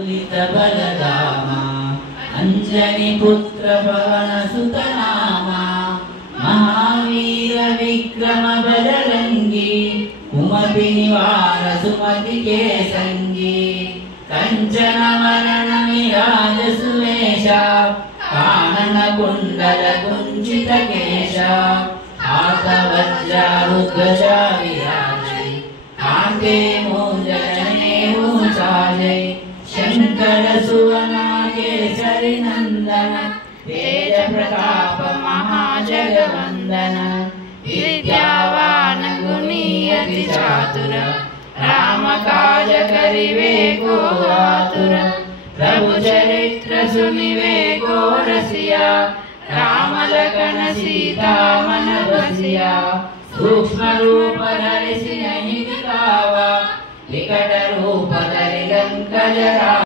बलरामा अंजनी पुत्र पवन सुत नामा महावीर विक्रम बजरंगी कुमति निवार सुमति के संगी कंचन वरण विराज सुवेशा कानन कुंडल कुंचित केशा हाथ वज्र रुद्रजा विराजे कांते मूंजने ऊंचाजे शंकर सुवना केसरी नंदन तेज प्रताप महाजगवंदन विद्यावान गुणी अति चातुर राम काज करिवे को आतुर प्रभु चरित्र सुनिवे को रसिया राम लखन सीता मन बसिया सूक्ष्म रूप धरि सियहि दिखावा विकट रूप धरि लंक जरा।